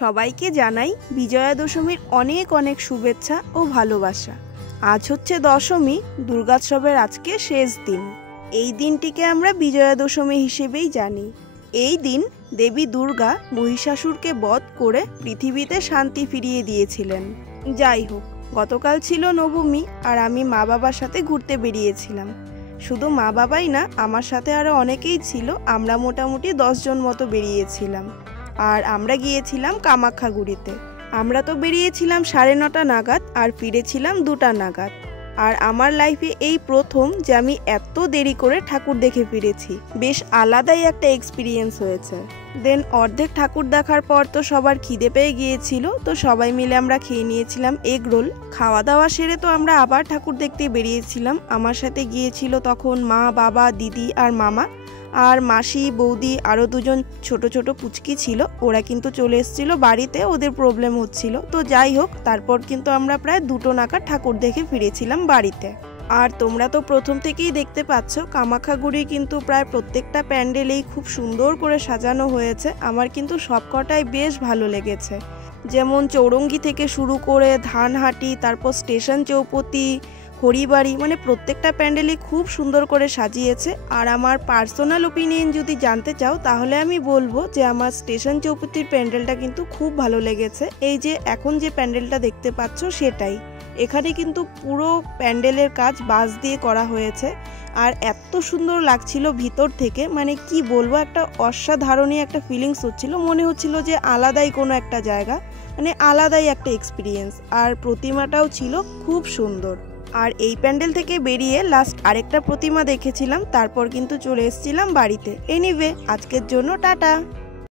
সবাইকে জানাই বিজয়া দশমীর অনেক অনেক শুভেচ্ছা ও ভালোবাসা। আজ হচ্ছে দশমী, দুর্গোৎসবের আজকে শেষ দিন। এই দিনটিকে আমরা বিজয়া দশমী হিসেবেই জানি। এই দিন দেবী দুর্গা মহিষাসুরকে বধ করে পৃথিবীতে শান্তি ফিরিয়ে দিয়েছিলেন। যাই হোক, গতকাল ছিল নবমী আর আমি মা বাবার সাথে ঘুরতে বেরিয়েছিলাম। শুধু মা বাবাই না, আমার সাথে আরও অনেকেই ছিল। আমরা মোটামুটি 10 জন মতো বেরিয়েছিলাম আর আমরা গিয়েছিলাম কামাখ্যাগুড়িতে। আমরা তো বেরিয়েছিলাম 9:30 নাগাদ আর ফিরেছিলাম 2টা নাগাদ। আর আমার লাইফে এই প্রথম যে আমি এত দেরি করে ঠাকুর দেখে ফিরেছি। বেশ আলাদাই একটা এক্সপিরিয়েন্স হয়েছে। দেন অর্ধেক ঠাকুর দেখার পর তো সবার খিদে পেয়ে গিয়েছিল, তো সবাই মিলে আমরা খেয়ে নিয়েছিলাম এগ রোল। খাওয়া দাওয়া সেরে তো আমরা আবার ঠাকুর দেখতে বেরিয়েছিলাম। আমার সাথে গিয়েছিল তখন মা, বাবা, দিদি আর মামা, আর মাসি, বৌদি, আরও 2জন ছোট ছোট পুচকি ছিল। ওরা কিন্তু চলে এসেছিল বাড়িতে, ওদের প্রবলেম হচ্ছিল। তো যাই হোক, তারপর কিন্তু আমরা প্রায় 2টো নাগাদ ঠাকুর দেখে ফিরেছিলাম বাড়িতে। আর তোমরা তো প্রথম থেকেই দেখতে পাচ্ছ কামাখ্যাগুড়ি কিন্তু প্রায় প্রত্যেকটা প্যান্ডেলেই খুব সুন্দর করে সাজানো হয়েছে। আমার কিন্তু সবকটাই বেশ ভালো লেগেছে। যেমন চৌরঙ্গি থেকে শুরু করে ধানহাটি, তারপর স্টেশন চৌপতি, হরিবাড়ি, মানে প্রত্যেকটা প্যান্ডেলই খুব সুন্দর করে সাজিয়েছে। আর আমার পার্সোনাল ওপিনিয়ন যদি জানতে চাও তাহলে আমি বলবো যে আমার স্টেশন চৌপতির প্যান্ডেলটা কিন্তু খুব ভালো লেগেছে। এই যে এখন যে প্যান্ডেলটা দেখতে পাচ্ছ সেটাই। এখানে কিন্তু পুরো প্যান্ডেলের কাজ বাঁশ দিয়ে করা হয়েছে আর এত সুন্দর লাগছিল ভিতর থেকে, মানে কি বলবো, একটা অসাধারণই একটা ফিলিংস হচ্ছিল। মনে হচ্ছিল যে আলাদাই কোনো একটা জায়গা, মানে আলাদাই একটা এক্সপিরিয়েন্স। আর প্রতিমাটাও ছিল খুব সুন্দর। আর এই প্যান্ডেল থেকে বেরিয়ে লাস্ট আরেকটা প্রতিমা দেখেছিলাম, তারপর কিন্তু চলে এসেছিলাম বাড়িতে। এনিওয়ে, আজকের জন্য টাটা।